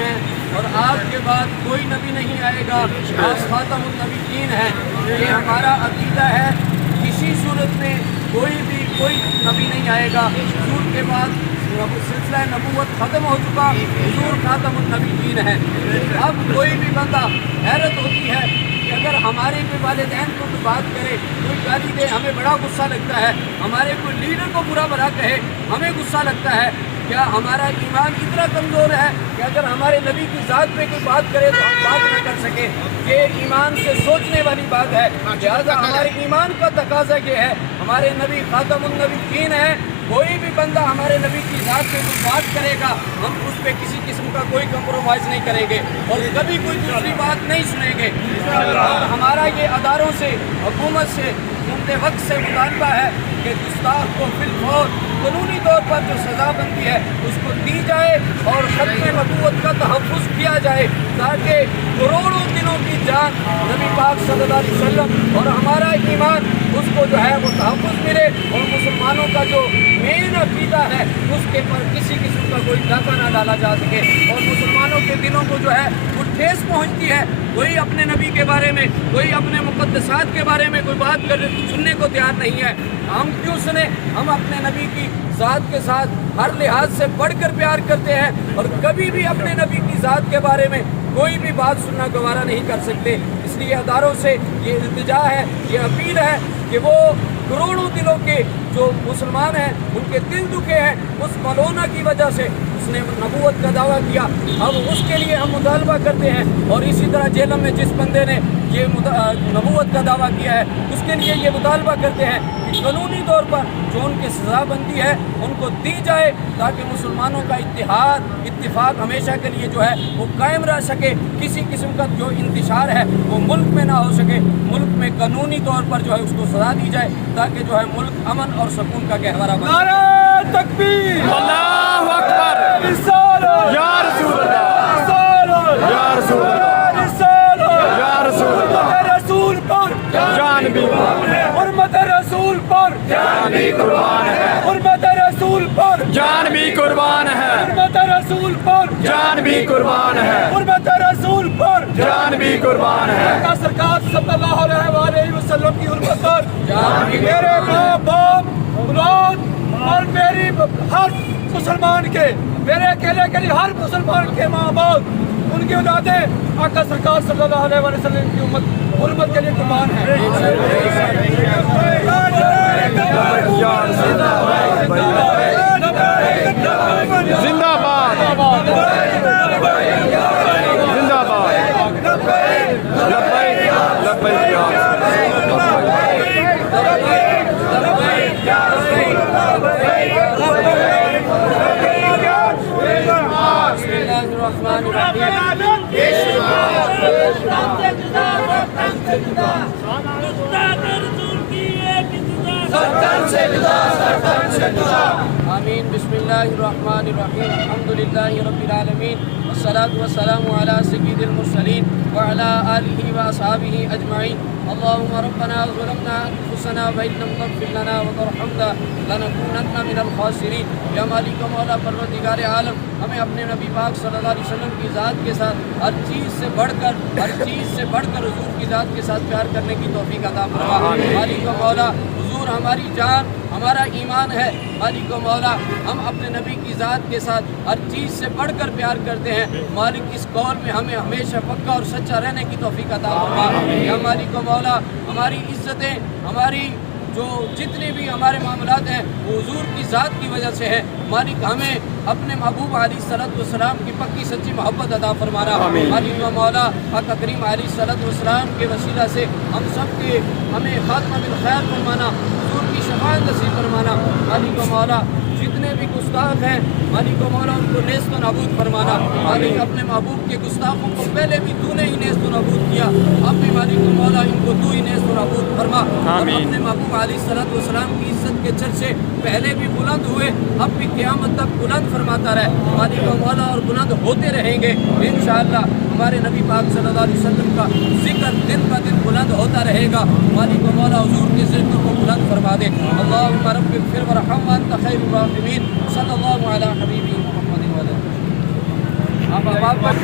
ہیں اور آپ کے بعد کوئی نبی نہیں آئے گا، آپ خاتم النبیین ہیں۔ یہ ہمارا عقیدہ ہے۔ کسی صورت میں کوئی نبی نہیں آئے گا۔ حضور کے بعد سلسلہ نبوت ختم ہو چکا، حضور خاتم النبیین ہے۔ اب کوئی بھی بندہ حیرت ہوتی ہے کہ اگر ہمارے کوئی والدین کو کوئی بات کرے، کوئی گالی دے، ہمیں بڑا غصہ لگتا ہے۔ ہمارے کوئی لیڈر کو برا بھلا کہے، ہمیں غصہ لگتا ہے۔ کیا ہمارا ایمان اتنا کمزور ہے کہ اگر ہمارے نبی کی ذات پہ کوئی بات کرے تو ہم بات نہ کر سکیں؟ یہ ایمان سے سوچنے والی بات ہے۔ لہٰذا ہمارے ایمان کا تقاضا یہ ہے، ہمارے نبی خاتم النبیین ہے۔ کوئی بھی بندہ ہمارے نبی کی ذات پہ کوئی بات کرے گا، ہم اس پہ کسی قسم کا کوئی کمپرومائز نہیں کریں گے اور کبھی کوئی دوسری بات نہیں سنیں گے۔ اور ہمارا یہ اداروں سے، حکومت سے، سنتے وقت سے مطالبہ ہے کہ گستاخ کو بالفور قانونی طور پر جو سزا بنتی ہے اس کو دی جائے اور ختم نبوت کا تحفظ کیا جائے، تاکہ کروڑوں دنوں کی جان نبی پاک صلی اللہ علیہ وسلم اور ہمارا ایمان اس کو جو ہے وہ تحفظ ملے اور مسلمانوں کا جو مین عقیدہ ہے اس کے پر کسی قسم کا کوئی ڈاکہ نہ ڈالا جا سکے اور مسلمانوں کے دلوں کو جو ہے وہ ٹھیس پہنچتی ہے۔ کوئی اپنے نبی کے بارے میں، کوئی اپنے مقدسات کے بارے میں کوئی بات سننے کو تیار نہیں ہے۔ ہم کیوں سنیں؟ ہم اپنے نبی کی ذات کے ساتھ ہر لحاظ سے بڑھ کر پیار کرتے ہیں اور کبھی بھی اپنے نبی کی ذات کے بارے میں کوئی بھی بات سننا گوارا نہیں کر سکتے۔ اس لیے اداروں سے یہ التجا ہے، یہ اپیل ہے کہ وہ کروڑوں دلوں کے جو مسلمان ہیں ان کے دل دکھے ہیں اس ملونا کی وجہ سے، اس نے نبوت کا دعویٰ کیا۔ اب اس کے لیے ہم مطالبہ کرتے ہیں اور اسی طرح جیلم میں جس بندے نے یہ نبوت کا دعویٰ کیا ہے اس کے لیے یہ مطالبہ کرتے ہیں کہ قانونی طور پر جو ان کی سزا بنتی ہے ان کو دی جائے، تاکہ مسلمانوں کا اتفاق ہمیشہ کے لیے جو ہے وہ قائم رہ سکے۔ کسی قسم کا جو انتشار ہے وہ ملک میں نہ ہو سکے، ملک میں قانونی طور پر جو ہے اس کو سزا دی جائے تاکہ جو ہے ملک امن اور سکون کا گہوارہ بنے۔ نعرہ تکبیر، اللہ اکبر، رسالت، یا رسول اللہ، رسالت، یا رسول اللہ، رسالت، یا رسول اللہ، حرمت رسول پر جان بھی قربان ہے، حرمت رسول پر جان بھی قربان ہے، حرمت رسول پر جان بھی قربان ہے، حرمت رسول پر جان بھی قربان ہے، حرمت رسول پر جان بھی قربان ہے، کا سرکار صلی اللہ علیہ وآلہ وسلم کی حرمت پر میرے ماں باپ، اولاد اور میری ہر مسلمان کے، میرے اکیلے کے لیے ہر مسلمان کے ماں باپ، ان کی اولادیں آقا سرکار صلی اللہ علیہ وآلہ وسلم کی حرمت کے لیے قربان ہیں۔ زندہ باد، زندہ باد، لبیک لبیک یا آمین۔ بسم اللہ الرحمن الرحیم، الحمدللہ رب العالمین، والصلاة والسلام علی سید المرسلین وعلی آلہ واصحابہ اجمعین۔ اللہم ربنا ظلمنا انفسنا وإن لم تغفر لنا وترحمنا لنکونن من الخاسرین۔ یا مالک و مولا پروردگار عالم، ہمیں اپنے نبی پاک صلی اللہ علیہ وسلم کی ذات کے ساتھ ہر چیز سے بڑھ کر حضور کی ذات کے ساتھ پیار کرنے کی توفیق عطا فرما۔ مالک و مولا، حضور ہماری جان، ہمارا ایمان ہے۔ مالک و مولا، ہم اپنے نبی کی ذات کے ساتھ ہر چیز سے بڑھ کر پیار کرتے ہیں۔ مالک، اس قول میں ہمیں ہمیشہ پکا اور سچا رہنے کی توفیق عطا فرما۔ یا مالک و مولا، ہماری عزتیں، ہماری جو جتنے بھی ہمارے معاملات ہیں وہ حضور کی ذات کی وجہ سے ہے۔ مالک، ہمیں اپنے محبوب علیہ الصلوۃ والسلام کی پکی سچی محبت عطا فرمانا۔ مالک و مولا، آقا کریم علیہ الصلوۃ والسلام کے وسیلہ سے ہم سب کے ہمیں خاتمہ بالخیر فرمانا، حضور کی شفاعت نصیب فرمانا۔ مالک و مولا، جتنے بھی گستاخ ہیں مالک و مولا ان کو نیست و نابود فرمانا۔ مالک، اپنے محبوب کے گستاخوں کو پہلے بھی تو نے ہی نیست و نابود کیا، اب بھی مالک و مولا ان کو تو ہی نیست و نابود فرما۔ اور اپنے محبوب علیہ الصلوۃ والسلام کی عزت کے چرچے پہلے بھی بلند ہوئے، اب بھی قیامت تک بلند فرماتا رہے مالک و مولا، اور بلند ہوتے رہیں گے انشاءاللہ۔ ہمارے نبی پاک صلی اللہ علیہ وسلم کا ذکر دن بہ دن بلند ہوتا رہے گا۔ مالک و مولا، حضور کے ذکر کو بلند فرما دے۔ اللہم رب اغفر ورحم وانت خیر الراحمین۔ صلی اللہ علی حبیبی محمد وعلی آلہ۔ اب آواز